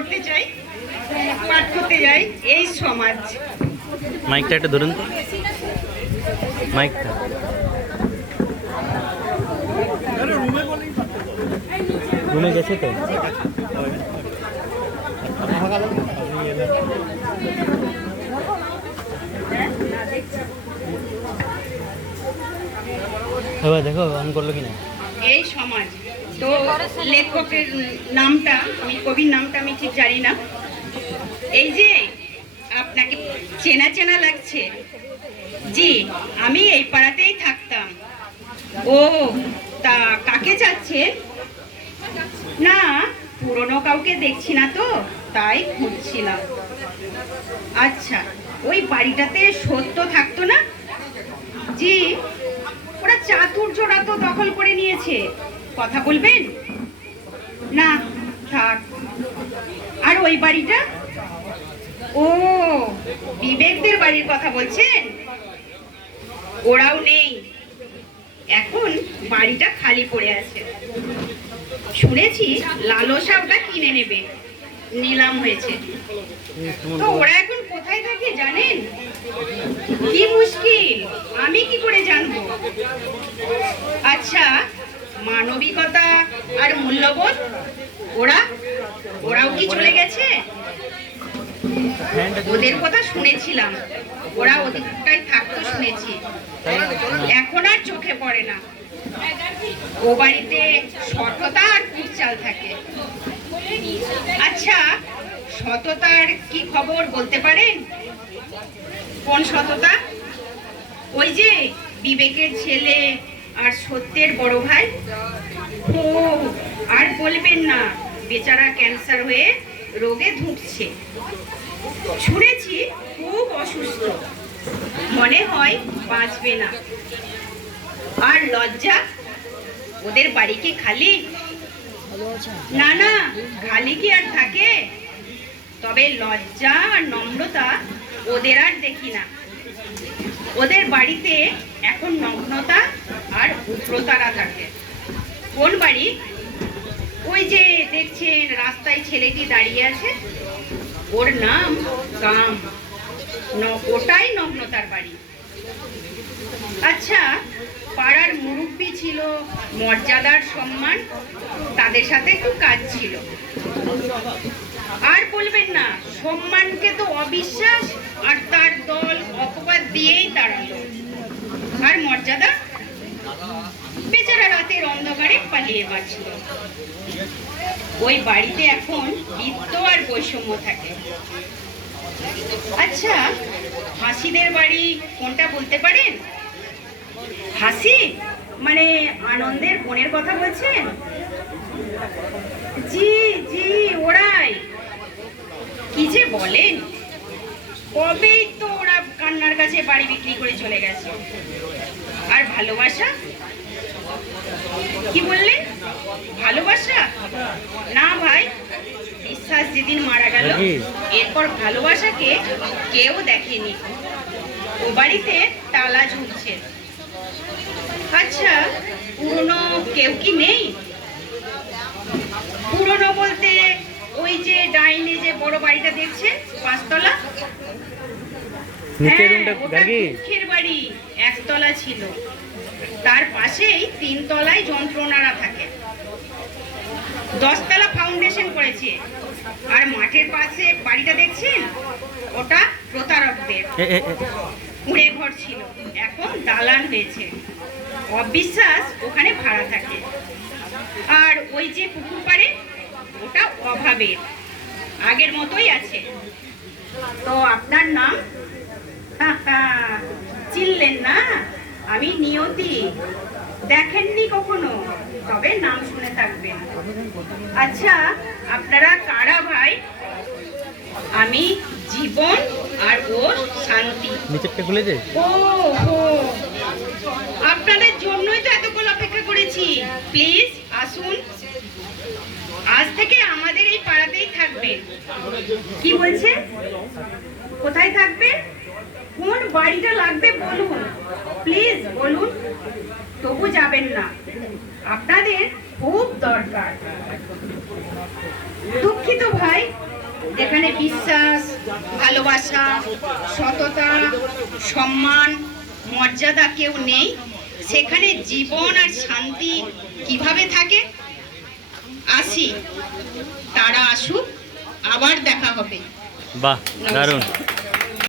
করতে চাই পাঠ করতে যাই এই সমাজ। মাইকটা একটু ধরুন তো। মাইকটা। রুমে গেছে তো? এবার দেখো অন করল কিনা? এই সমাজ। তো লেখকের নামটা, আমি কবির নামটা আমি ঠিক জানি না। এই যে, আপনাকে চেনা চেনা লাগছে। জি, আমি এই পাড়াতেই থাকতাম। ও, তা কাকে যাচ্ছে? না, পুরনো কাউকে দেখছি না তো, তাই খুঁজছিলাম। আচ্ছা ওই বাড়িটাতে সত্য থাকতো না? জি, ওরা চাতুর্যরা তো দখল করে নিয়েছে। কথা বলবেন? না, থাক। আর ওই বাড়িটা? ও, বিবেকদের বাড়ির কথা বলছেন? ওরাও নেই। এখন বাড়িটা খালি পড়ে আছে। শুনেছি লালসা ওটা কিনে নেবে। নিলাম হয়েছে। তো ওরা এখন কোথায় থাকে জানেন? কি মুশকিল। আমি কি করে জানব? আচ্ছা মানবিকতা আর মূল্যবোধ, ওরা, ওরাও কি চলে গেছে? ওদের কথা শুনেছিলাম, ওরা ওদিকটাই থাকতো শুনেছি। এখন আর চোখে পড়ে না। ও বাড়িতে সততা আর কুচাল থাকে। আচ্ছা সততার কি খবর বলতে পারেন? কোন সততা? ওই যে বিবেকের ছেলে আর সত্যের বড় ভাই? ও আর বলবেন না, বেচারা ক্যান্সার হয়ে রোগে ধুঁকছে। শুনেছি খুব অসুস্থ। মনে হয় বাঁচবে না। আর লজ্জা? ওদের বাড়ি কি খালি? না না, খালি কি আর থাকে? তবে লজ্জা আর নম্রতা ওদের আর দেখি না। ওদের বাড়িতে এখন নগ্নতা আর উগ্রতারা থাকে। কোন বাড়ি? ওই যে দেখছেন রাস্তায় ছেলেটি দাঁড়িয়ে আছে। ওর নাম কাম। ওটাই নগ্নতার বাড়ি। আচ্ছা পাড়ার মুরব্বী ছিল, মর্যাদার সম্মান, তাদের সাথে একটু কাজ ছিল। আর বলবেন না, সম্মানকে তো অবিশ্বাস আর তার দল দিয়েই তাড়ালো আর মর্যাদা? বেচারা রাতের অন্ধকারে পালিয়ে বাঁচল ওই বাড়িতে এখন বৃত্ত আর বৈষম্য থাকে। আচ্ছা হাসিদের বাড়ি কোনটা বলতে পারেন? হাসি? মানে আনন্দের বোনের কথা বলছেন? জি জি, ওরাই। কি যে বলেন? কবেই তো কাছে বাড়ি বিক্রি করে চলে গেছে। আর ভালোবাসা? কি বললেন ভালোবাসা? না ভাই বিশ্বাস যেদিন মারা গেল এরপর ভালোবাসাকে কেউ দেখেনি। ও বাড়িতে তালা ঝুলছে। আচ্ছা পুরনো কেউ কি নেই? পুরনো বলতে ওই যে ডাইনে যে বড় বাড়িটা দেখছেন পাঁচতলা? নিচের হ্যাঁ, রুমটা গার্গি। দুঃখের বাড়ি একতলা ছিল। তার পাশেই তিন তলায় যন্ত্রণারা থাকে। দশতলা ফাউন্ডেশন করেছে। আর মাঠের পাশে বাড়িটা দেখছেন? ওটা প্রতারকদের। কুঁড়ে ঘর ছিল। এখন দালান হয়েছে। অবিশ্বাস ওখানে ভাড়া থাকে। আর ওই যে পুকুর পাড়ে ওটা অভাবের। আগের মতোই আছে। তো আপনার নাম চিনলেন না আমি নিয়তি দেখেননি কখনো? তবে নাম শুনে থাকবেন। আচ্ছা আপনারা কারা ভাই? আমি জীবন আর ও শান্তি। নিচেরটা খুলেছে ও হো। আপনাদের জন্যই তো এতক্ষণ অপেক্ষা করেছি। প্লিজ আসুন। আজ থেকে আমাদের এই পাড়াতেই থাকবেন। কি বলছে? কোথায় থাকবেন? বাড়িটা লাগবে বলুন। প্লিজ বলুন তবু যাবেন না। আপনাদের খুব দরকার। দুঃখিত ভাই যেখানে বিশ্বাস ভালোবাসা সততা সম্মান মর্যাদা কেউ নেই সেখানে জীবন আর শান্তি কীভাবে থাকে? আসি তারা আসুক আবার দেখা হবে। বাহ দারুণ।